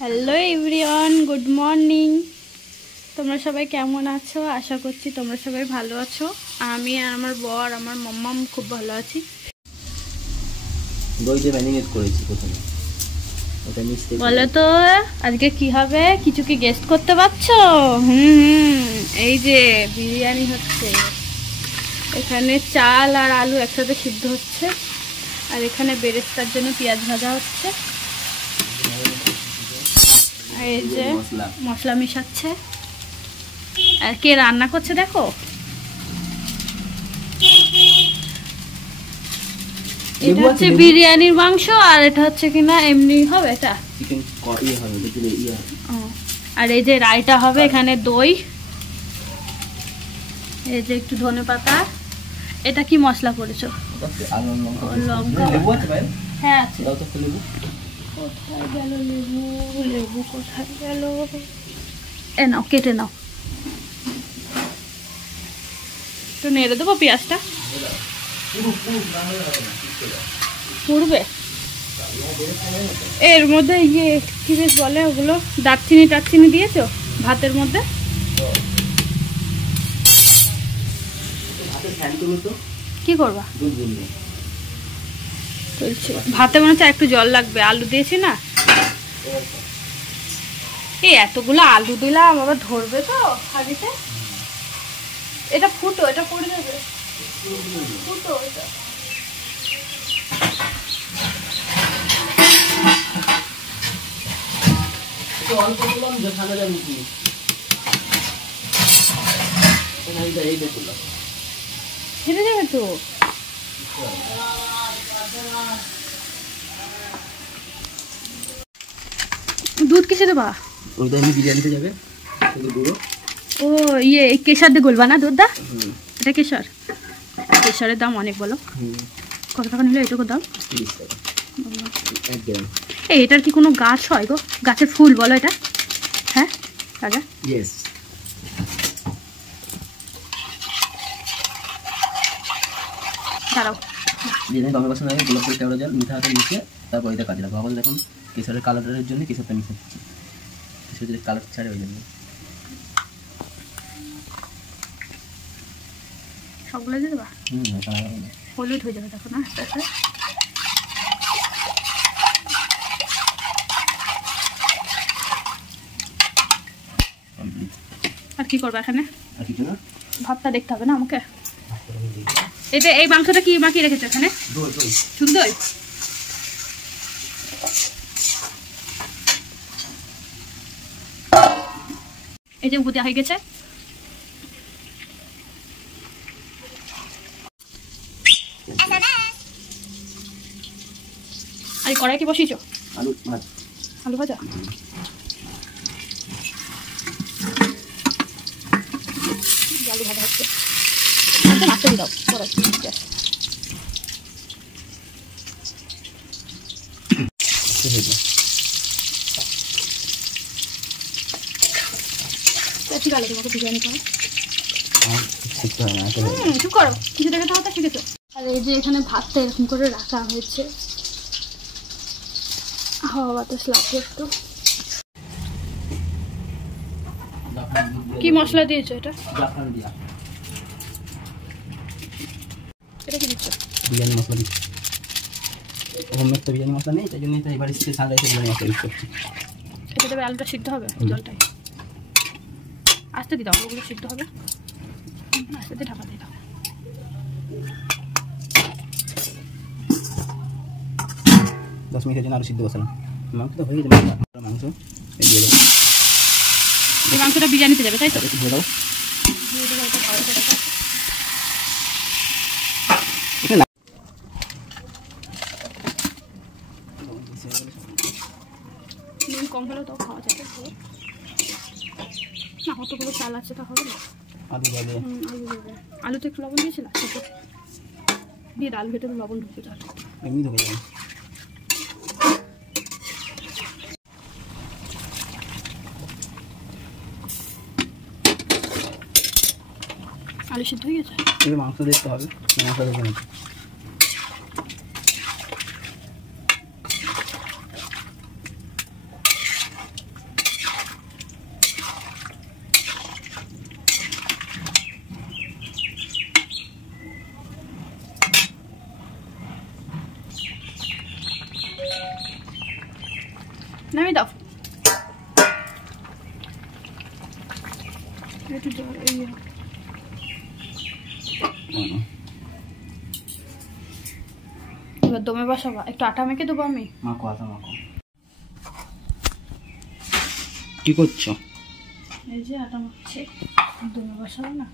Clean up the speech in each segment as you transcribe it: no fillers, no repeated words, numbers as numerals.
Hello everyone, good morning. তোমরা সবাই কেমন আছো? আশা করছি তোমরা সবাই ভালো আছো। আমি আর আমার বর, আমার মাম্মাম খুব ভালো আছি। দইতে ম্যারিনেট করেছি প্রথমে। এটা মিষ্টি বলো তো আজকে কি হবে? কিছু কি গেস্ট করতে পারছো? এই যে বিরিয়ানি হচ্ছে। এখানে চাল আর আলু একসাথে সিদ্ধ হচ্ছে, আর এখানে বেরেস্তার জন্য পেঁয়াজ ভাজা হচ্ছে। এই যে মশলা মিশাচ্ছে। আর কে রান্না করছে দেখো। এটা হচ্ছে বিরিয়ানির মাংস, আর এটা হচ্ছে কিনা এমনি হবে এটা চিকেন ইয়ে হবে ভিতরে ইয়ে। আর এই যে রায়তা হবে, এখানে দই, এই যে একটু ধনেপাতা। এটা কি মশলা করেছো? লঙ্কা। হ্যাঁ আছে। কোথায় গেল লেবু? লেবু কোথায় গেল? এ নাও, কেটে নাও। একটু নেড়ে দেবো পেঁয়াজটা। পুড়বে এর মধ্যে ইয়ে কি বেশ বলে ওগুলো, দারচিনি টারচিনি দিয়েছো ভাতের মধ্যে? কি করবা? ভাতে মনে হচ্ছে একটু জল লাগবে, আলু দিয়েছি না। এই এতগুলো আলু দিলাম, আবার ধরবে তো হাঁড়িতে। এটা ফুটো, এটা পড়ে যাবে। ফুটো এটা। অল্প দিলাম যে ঠান্ডা যাবে কি ছেড়ে যাবে তো। দুধ কিসে দেবা? ওইটা আমি বিরিয়ানিতে যাবে শুধু গুঁড়ো। ও ইয়ে কেশর দিয়ে গলবা না দুধটা? এটা কেশর। কেশরের দাম অনেক বলো। কত টাকা নিলে এটুকু দাম? 30 টাকা। এই এটার কি কোনো গাছ হয় গো? গাছের ফুল বলো এটা? হ্যাঁ রাজা। ইয়েস। দাঁড়াও। বিরিয়ানি কমে বসানো আগে গোলাপ ফুল কেওড়া জল মিঠা হাতে মিশিয়ে তারপর এটা কাজে লাগাবো। আবার দেখুন কেশরের কালারের জন্য কেশরটা মিশাচ্ছি। কেশর যদি কালার ছাড়ে ওই জন্য। সবগুলো দিয়ে দেবা? হলুদ হয়ে যাবে তখন। আস্তে আস্তে। আর কি করবা এখানে? ভাতটা দেখতে হবে না আমাকে? এটা এই মাংসটা কি মাখিয়ে রেখেছো এখানে? শুধু দই? এই যে উপর দেওয়া হয়ে গেছে। আর কড়াই কি বসিয়েছো? আলু ভাজা। আলু ভাজা। আলু ভাজা হচ্ছে। মাছটা দিয়ে দাও কড়াই। ঠিক আছে, তোমাকে বিরিয়ানি করো। চুপ করো, কিছু দেখে তাহলে শিখেছো। আর এই যে এখানে ভাতটা এরকম করে রাখা হয়েছে, হাওয়া বাতাস লাগবে একটু। কি মশলা দিয়েছো এটা? এটা কি দিচ্ছ? বিরিয়ানি মশলা দিচ্ছি। হোমমেড তো বিরিয়ানি মশলা নেই, তাই জন্য এটা এবার সানরাইসের বিরিয়ানি মশলা ইউজ করছি। এটা দেবে, আলুটা সিদ্ধ হবে জলটাই। আস্তে দিয়ে দাও, ওগুলো সিদ্ধ হবে। আস্তে দিয়ে ঢাকা দিয়ে দাও। দশ মিনিটের জন্য আরো সিদ্ধ বসালাম। মাংস তো হয়ে যাবে। মাংস দিয়ে দেবো। এই মাংসটা বিরিয়ানিতে যাবে তাই তো? দিয়ে দাও। নুন কম হলেও তাও খাওয়া যাবে না। কতগুলো চাল আছে তা হবে না। আলু যাবে। আলু দেবে। আলুতে একটু লবণ দিয়েছিলাম দিয়ে ডাল ভেতরে লবণ ঢুকে যাবে। এমনি ঢুকে যাবে। আলু সিদ্ধ হয়ে গেছে। এবার মাংস দেখতে হবে। মাংস দেবো না। নামিয়ে দাও। একটু জল এবার দমে বসাবা। একটু আটা মেখে দেবো আমি। মাখো আটা মাখো। কি করছো? এই যে আটা মাখছে, দমে বসাবো না।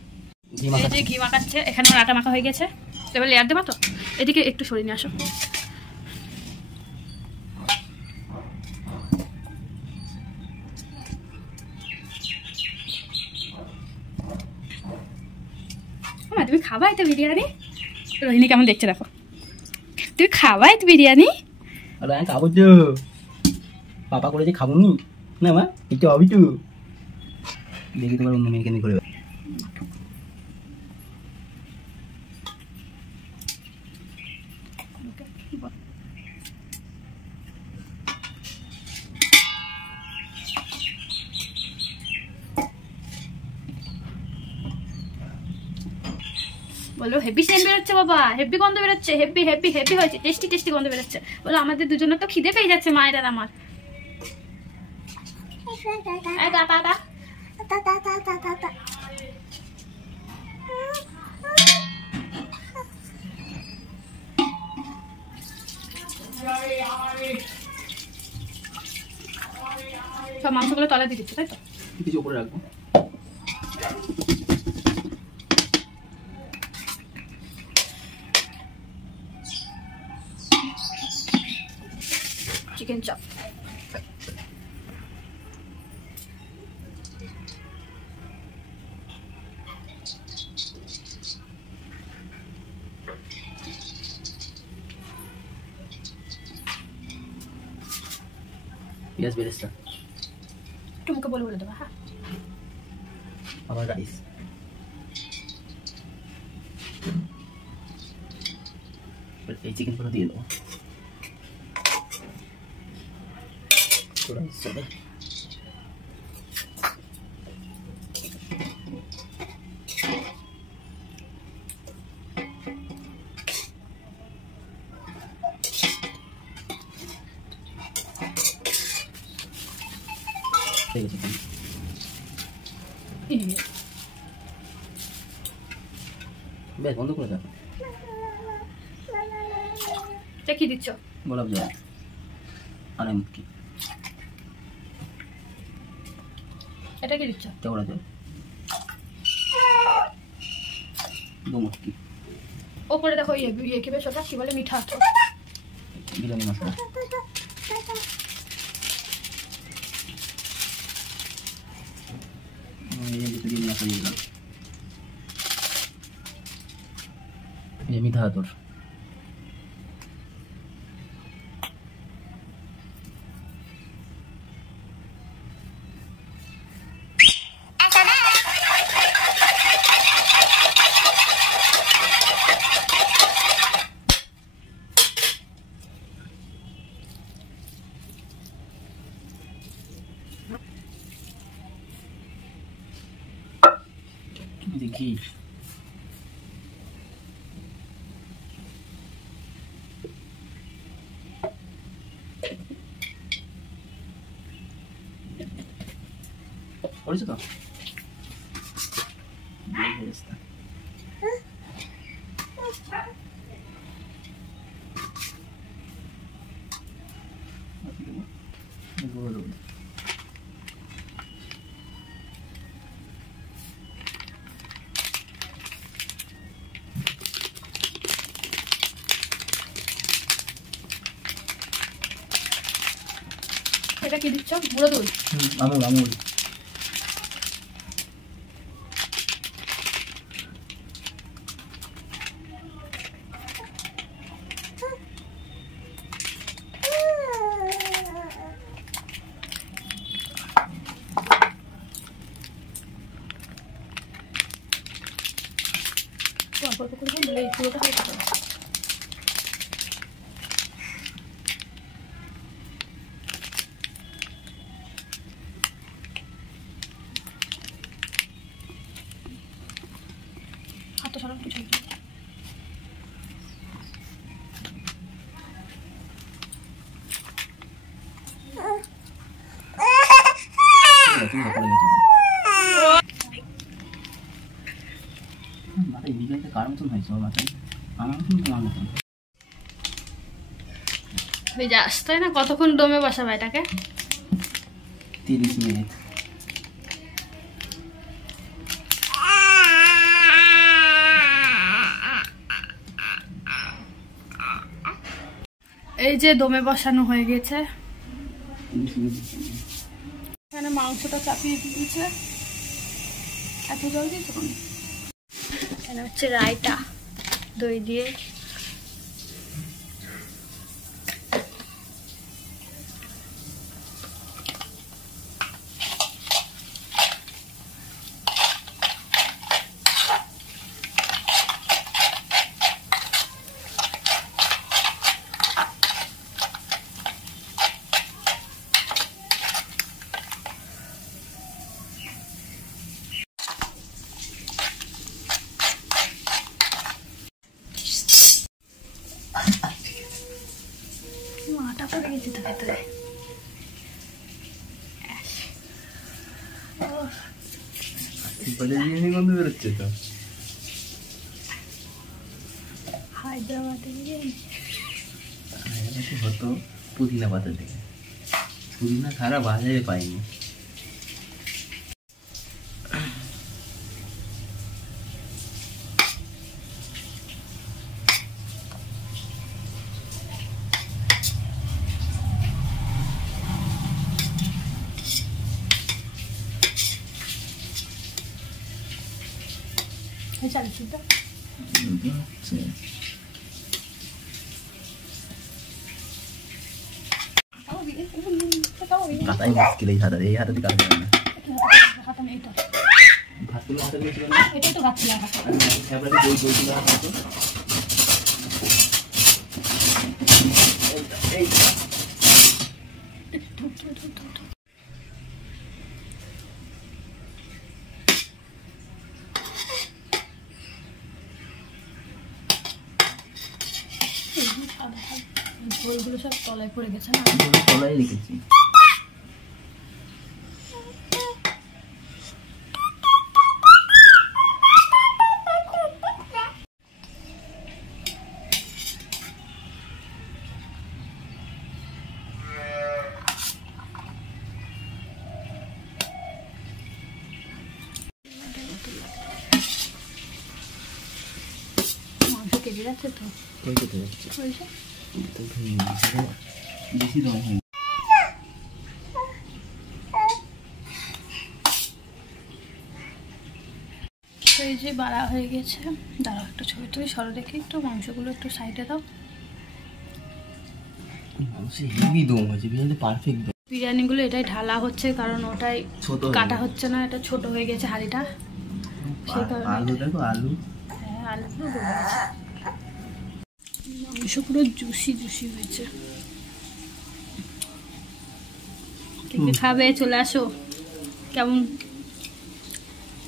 ঘি এই মাখা। যে ঘি মাখাচ্ছে, এখানে আমার আটা মাখা হয়ে গেছে। এবার লেয়ার দেবা তো? এদিকে একটু সরিয়ে নিয়ে আসো। তুমি খাবা এত বিরিয়ানি? রোহিণী কেমন দেখছে দেখো। তুমি খাবা এত বিরিয়ানি? আরে আমি খাবো তো, পাপা করেছে খাবো নি না মা, একটু হবি তো। দেখি তোমার অন্য মেয়ে কেন করে। বলো হেভি সেন্ট বেরোচ্ছে বাবা, হেভি গন্ধ বেরোচ্ছে, হেভি হেভি হেভি হয়েছে, টেস্টি টেস্টি গন্ধ বেরোচ্ছে। বলো আমাদের দুজনের তো খিদে পেয়ে যাচ্ছে, মায়ের আর আমার। সব মাংসগুলো তলা দিয়ে দিচ্ছে, তাই তো? কিছু উপরে রাখবো। Chicken chop. পেঁয়াজ বেরেস্তা, একটু মুখে বলে বলে দেবো। হ্যাঁ, আবার রাইস, এই চিকেন গুলো দিয়ে দেবো। রাইস চলে। ঠিক আছে, বেশ বন্ধ করে দাও। এটা কি দিচ্ছ? গোলাপ জল আর এমনকি এটা কি দিচ্ছ? কেওড়া জল, দুমটকি, ওপরে দেখো ইয়ে কি বেশ, ওটা কি বলে, মিঠা আতো। বিরিয়ানি মশলা, বিরিয়ানি মশলা দিয়ে দিলাম। এই মিঠা আতর, ঘি, করেছো তো? এটা কি দিচ্ছ? গুঁড়ো দুধ? আমুল, আমুল। অল্প অল্প করে দিলে এই পুরোটা হয়ে যাবে। হাতটা সরাও, কিছু তুমি পড়ে গেছো মাথায় ভিডিওতে কার মতন হয়েছে ওর মাথায় আমার মতন তোমার মতন ভেজা আসতে না কতক্ষণ দমে বসাবো এটাকে 30 মিনিট এই যে দমে বসানো হয়ে গেছে এখানে মাংসটা চাপিয়ে দিয়েছে এত জল দিয়েছে কোন এখানে হচ্ছে রায়তা দই দিয়ে আটা পড়ে গেছে তো ভেতরে গন্ধ বেরোচ্ছে তো হায়দ্রাবাদে হতো পুদিনা পাতা থেকে পুদিনা সারা বাজারে পাইনি কাটাই মুশকিল এই হাতে কাটা যাবে না ভাত তুলে হাতে দিয়েছিল না এটাই তো ভাত ছিল ফেব্রুয়ারি বই তুলে হাতে এই বইগুলো সব তলায় পড়ে গেছে না তলায় রেখেছি মাংস কেটে যাচ্ছে তো ওই কেটে যাচ্ছে হয়েছে বেশি রং হয় তো এই যে বাড়া হয়ে গেছে দাঁড়াও একটু ছবি টবি সরো দেখি একটু মাংসগুলো একটু সাইডে দাও হেভি দম হয়েছে বিরিয়ানি পারফেক্ট দম বিরিয়ানিগুলো এটাই ঢালা হচ্ছে কারণ ওটাই ছোট কাটা হচ্ছে না এটা ছোট হয়ে গেছে হাঁড়িটা সেই কারণে আলু দেখো আলু হ্যাঁ আলুগুলো গলে গেছে মাংস পুরো জুসি জুসি হয়েছে কে কে খাবে চলে আসো কেমন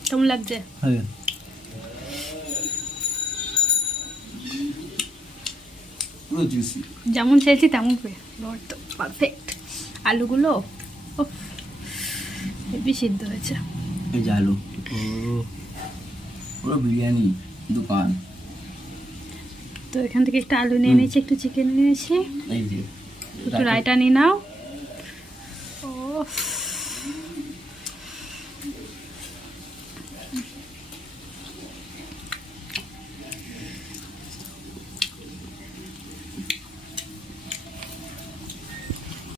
কেমন লাগছে হ্যাঁ পুরো জুসি যেমন চেয়েছি তেমন করে তো পারফেক্ট আলুগুলো হেভি সিদ্ধ হয়েছে এই যে আলু ও পুরো বিরিয়ানি দোকান তো এখান থেকে একটু আলু নিয়ে নিয়েছি একটু চিকেন নিয়েছি এই যে একটু রায়তা নিয়ে নাও ও